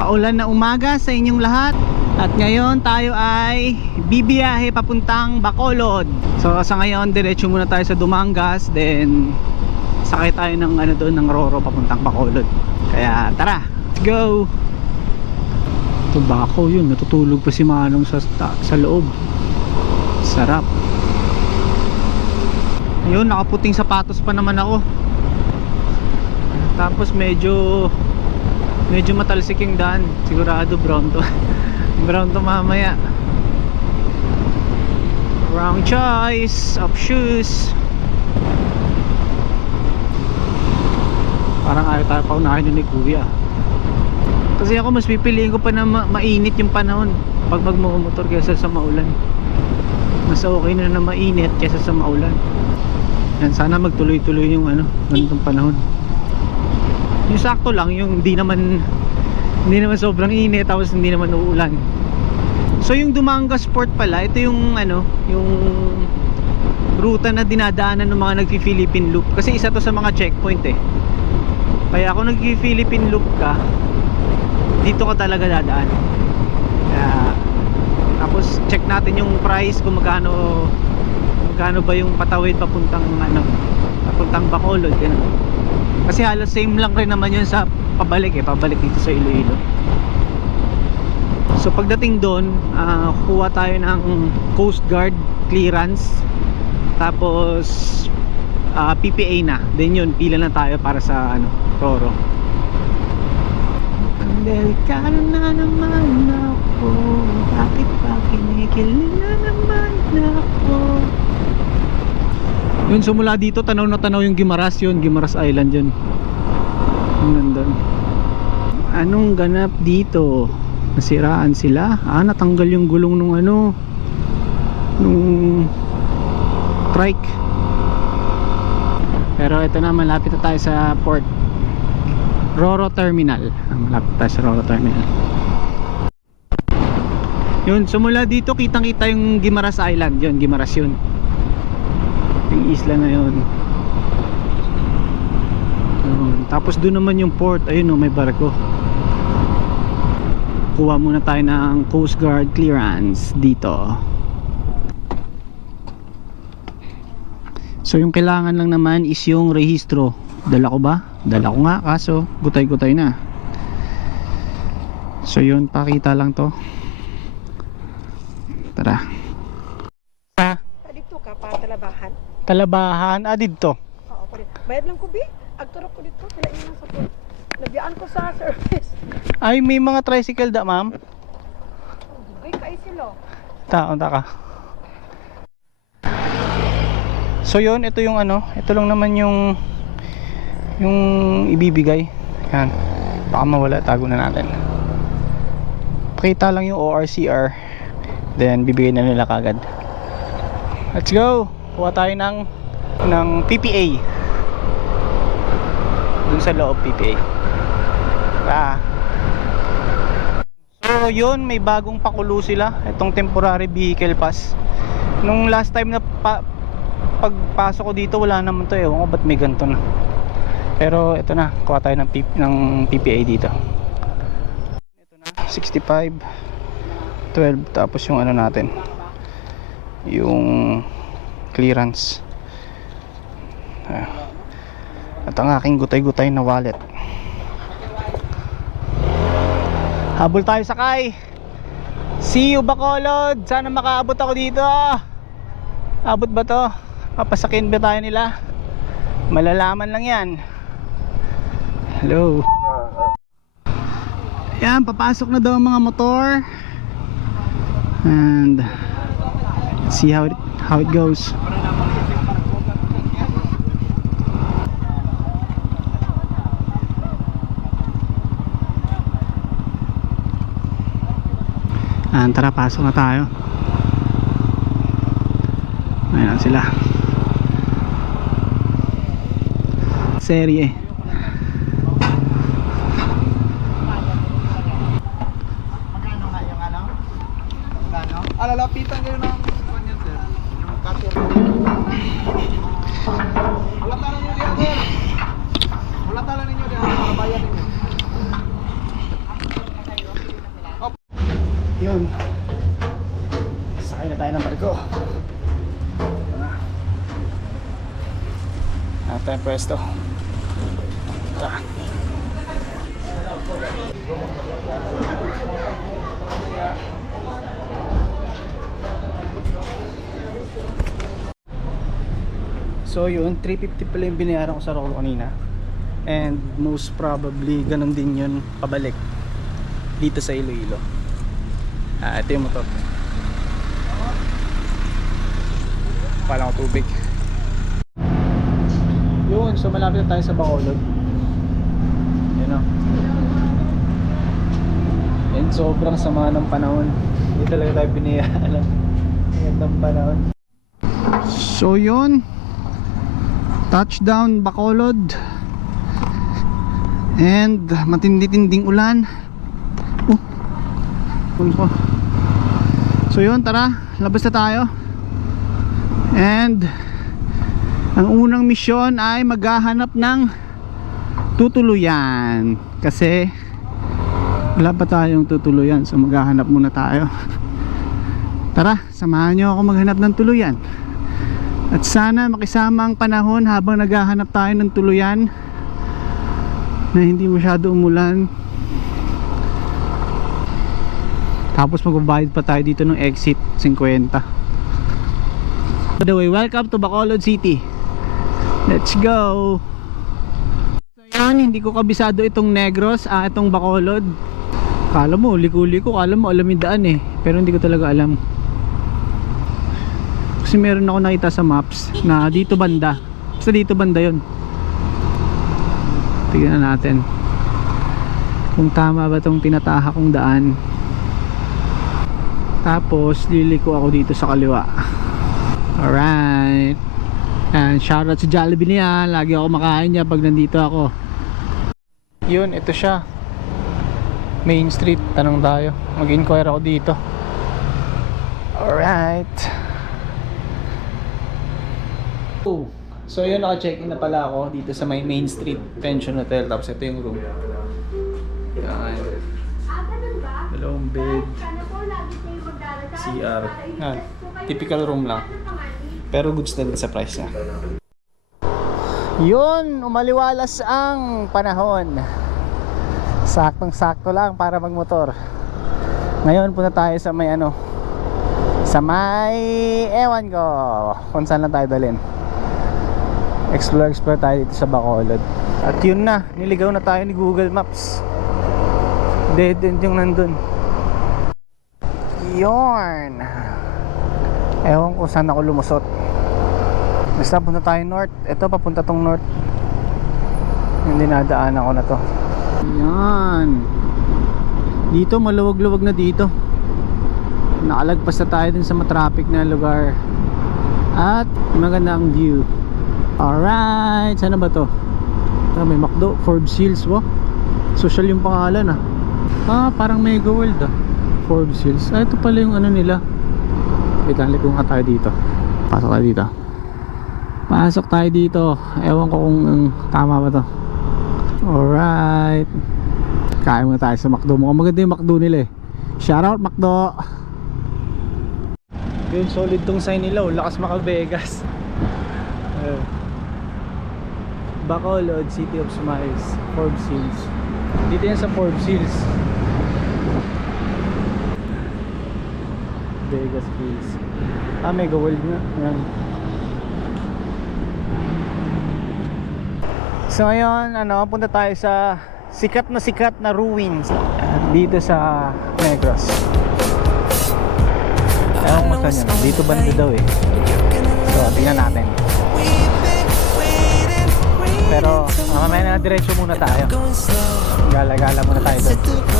Maulan na umaga sa inyong lahat. At ngayon tayo ay bibiyahe papuntang Bacolod. So sa ngayon diretso muna tayo sa Dumangas Then sakay tayo ng ano doon ng Roro papuntang Bacolod. Kaya tara, let's go! Tobacco yun, natutulog pa si Manong sa, sa loob. Sarap. Ayun, nakaputing sapatos pa naman ako. Tapos medyo medyo matalsik yung daan. Sigurado brown to. Brown to mamaya. Wrong choice of shoes. Parang ayaw tayo paunahin ni kuya. Kasi ako mas pipiliin ko pa na ma- mainit yung panahon pag magmumotor kaysa sa maulan. Mas okay na na mainit kaysa sa maulan. Yan sana magtuloy-tuloy yung ano ganitong panahon yung sakto lang yung hindi naman hindi naman sobrang init tapos hindi naman uulan. So yung Dumangas Port pala ito yung ano yung ruta na dinadaanan ng mga nagfi-Philippine Loop. Kasi isa to sa mga checkpoint eh. Kaya kung nagfi-Philippine Loop ka dito ka talaga dadaan. Kaya tapos check natin yung price kung magkano magkano ba yung patawid papuntang ano papuntang Bacolod ganun kasi halos same lang rin naman yun sa pabalik eh, pabalik dito sa Iloilo. So pagdating doon, ah, kuha tayo ng Coast Guard clearance. Tapos ah, PPA na. Then yun, pila na tayo para sa ano, Roro. Ang delikado na naman ako Bakit ba kinikili na naman ako yun so mula dito tanaw na tanaw yung Gimaras yun. Gimaras Island yun. Nandun anong ganap dito? Nasiraan sila? Ah natanggal yung gulong nung ano? Nung trike. Pero ito na malapit na tayo sa port Roro Terminal. Ah, malapit tayo sa Roro Terminal. Yun so mula dito kitang kita yung Gimaras Island. Yun Gimaras yun yung isla na yun. Tapos doon naman yung port. Ayun o may barko. Kuha muna tayo ng Coast Guard clearance dito. So yung kailangan lang naman is yung rehistro. Dala ko ba? dala ko nga kaso gutay gutay na. So yun pakita lang to. Tara. Dito ka para talabahan. Talabahan ah dito Oo, rin. Bayad lang ko, bi. Agturok ko dito. Pila lang sa po. Nabiyaan ko sa service. ay may mga tricycle da ma'am Ay, kay silo. Taon ta ka. So yun, ito yung ano, ito lang naman yung yung ibibigay. Yan. Baka mawala, tago na natin. Pakita lang yung ORCR. Then bibigay na nila kagad. Let's go. Kuha tayo ng ng PPA. Dun sa loob PPA. Ah. So yun, may bagong pakulo sila. Itong temporary vehicle pass. Nung last time na pa, pagpasok ko dito Wala naman to eh. Ewan ko ba't may ganito na. Pero ito na, kuha tayo ng, P, ng PPA dito. Ito na, 65 12 Tapos yung ano natin. Yung clearance. At ang aking gutay-gutay na wallet Habol tayo sakay. See you Bacolod. Sana makaabot ako dito. Abot ba to? Papasakin ba tayo nila? Malalaman lang yan. Hello. Yan, papasok na daw ang mga motor. And see how it, how it goes. Ayan, tara, pasok na tayo. Ayan sila. Serye. Magkano nga yung ano? Magkano? Alalapitan kayo ng yun. Sakay na tayo ng barko. Hanap tayong pwesto. Tara. So yun, 350 pala yung binayaran ko sa Rolo kanina. And most probably ganun din yun pabalik dito sa Iloilo. Ah, ito yung motor. Palang tubig. Yun, so malapit na tayo sa Bacolod. Yun o. And sobrang sama ng panahon. Hindi talaga tayo binayaan ng panahon. So yun, touchdown Bacolod and matindi-tinding ulan oh. Ulo ko. so yun tara. Labas na tayo. And ang unang misyon ay maghahanap ng tutuluyan. Kasi wala pa tayong tutuluyan. So maghahanap muna tayo. Tara samahan nyo ako maghanap ng tuluyan. At sana makisama ang panahon habang naghahanap tayo ng tuluyan na hindi masyado umulan. Tapos magbabayad pa tayo dito ng exit 50. By the way, welcome to Bacolod City. Let's go. So yan, hindi ko kabisado itong Negros, ah, itong Bacolod. Kala mo, liko-liko, kala mo alam yung daan eh. Pero hindi ko talaga alam kasi meron ako nakita sa maps na dito banda basta dito banda yon tignan natin kung tama ba tong tinataha kong daan tapos liliko ako dito sa kaliwa alright and shoutout sa Jollibee niya lagi ako makain niya pag nandito ako yun ito siya main street tanong tayo mag inquire ako dito alright Oh. So yun, naka-check-in na pala ako dito sa may Main Street Pension Hotel. Tapos ito yung room. Yan. Dalawang bed. CR. Yan. Typical room lang. Pero goods na din sa price niya. Yun, umaliwalas ang panahon. Saktong-sakto lang para magmotor. Ngayon punta tayo sa may ano, sa may ewan ko kung saan lang tayo dalhin explore explore tayo dito sa Bacolod at yun na niligaw na tayo ni Google Maps dead end yung nandun yun. Ewan ko saan ako lumusot. Basta punta tayo north. Ito papunta tong north. Yung dinadaanan ko na to. Yan. Dito maluwag-luwag na dito. Nakalagpas na tayo din sa matraffic na lugar. At maganda ang view. Alright. Sana ba to? Ah, may McDo. Forbes Hills wo social yung pangalan ah. Ah parang mega world ah Forbes Hills. Ah ito pala yung ano nila. Wait lang likong nga tayo dito. Pasok tayo dito. Pasok tayo dito. Ewan ko kung um, tama ba to. Alright. Kain muna tayo sa McDo. Mukhang maganda yung McDo nila eh. Shoutout McDo! Yun solid tong sign nila oh. lakas maka Vegas. Bacolod, City of Smiles, Forbes Hills. Dito yan sa Forbes Hills. Vegas Hills. Ah, Mega World nga. Yan. So ngayon, ano, punta tayo sa sikat na sikat na ruins dito sa Negros. Ewan ko saan yun. Dito banda daw eh. So, tingnan natin. Pero mamaya na diretso muna tayo. Gala-gala muna tayo doon.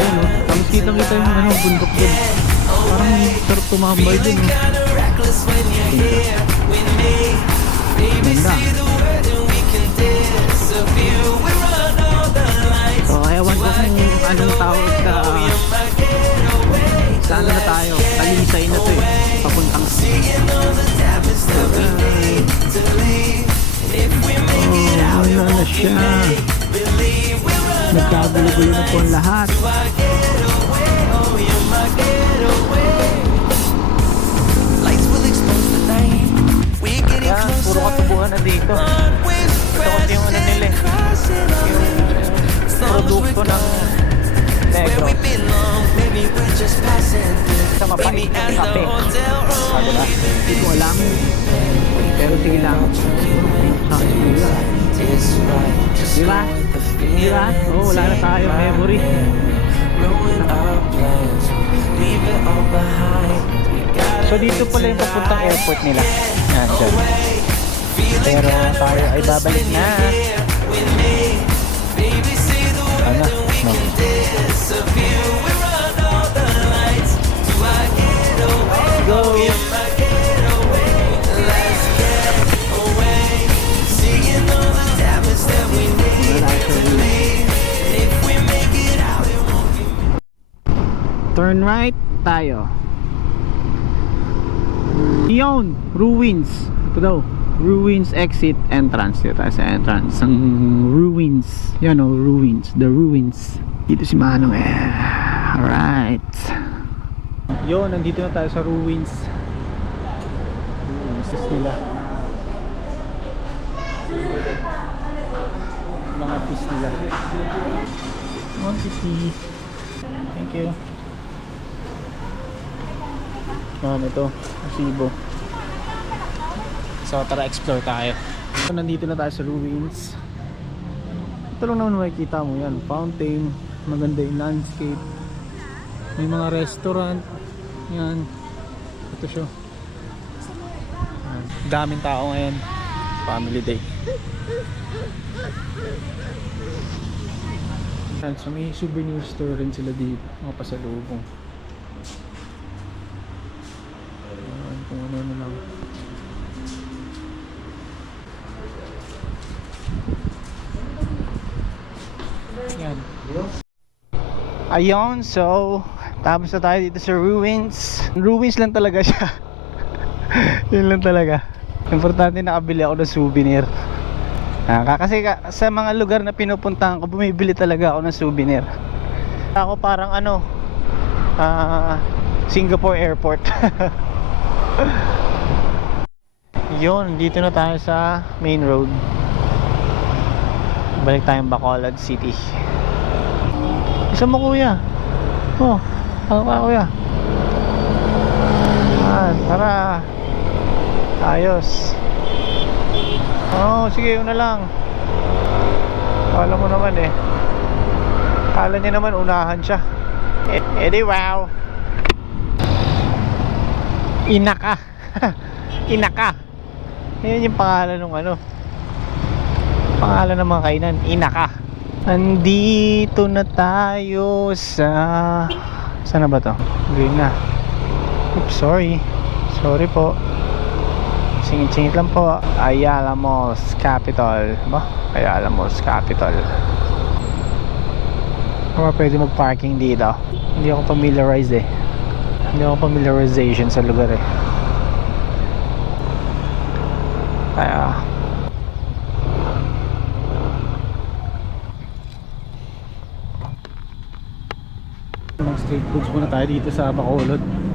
Yan, oh. Tapos kitang kita yung ano, bundok dun. Parang sarap tumambay dun. Oh. Ganda. So, ewan ko kung anong tawag sa... Sa ano na tayo? Talisay na to eh. Papuntang... Oh, ano na siya. Nagkagulo-gulo na po ang lahat. Yan, puro katubuhan na dito. Ito kasi yung ano nila eh. Yung produkto ng negro. Sa mapait ng kape. Ah, diba? Hindi ko alam. Pero sige lang. Di ba? Oo, wala na tayo memory. So dito pala yung papuntang airport nila. Yan, dyan. Pero tayo ay babalik na. Ano? No. Go! Turn right tayo. Yun, ruins. Ito daw. Ruins exit entrance. Dito tayo sa entrance. Ang ruins. Yan o, ruins. The ruins. Dito si Manong eh. Alright. Yun, nandito na tayo sa ruins. Ruins nila. Mga piece nila. One fifty. Thank you. Yan ito, Cebu. So tara explore tayo. So, nandito na tayo sa ruins. Ito lang naman makikita mo yan. Fountain, maganda yung landscape. May mga restaurant. Yan. Ito siya. Yan. Daming tao ngayon. Family day. Yan, so may souvenir store rin sila dito. Mga pasalubong. Ayan, kung ano na lang. Yan. Ayun, so tapos na tayo dito sa ruins. Ruins lang talaga siya. Yun lang talaga. Importante nakabili ako ng souvenir. Ah, ka- kasi ka- sa mga lugar na pinupuntahan ko, bumibili talaga ako ng souvenir. Ako parang ano, ah, Singapore Airport. Yun, dito na tayo sa main road. Balik tayong Bacolod City. Isa mo kuya. Oh, ano ka kuya? Ah, tara. Ayos. Oh, sige, yun na lang. Kala mo naman eh. Kala niya naman unahan siya. Eh, edi wow. Inaka. Inaka. Yan yung pangalan ng ano. Pangalan ng mga kainan. Inaka. Andito na tayo sa... Saan na ba to? Green na. Oops, sorry. Sorry po. Singit-singit lang po. Ayala Malls Capital. Ba? Ayala Malls Capital. Ba pwede mag-parking dito? Hindi ako familiarized eh. Hindi ako familiarization sa lugar eh. Kaya... Foods muna tayo dito sa Bacolod.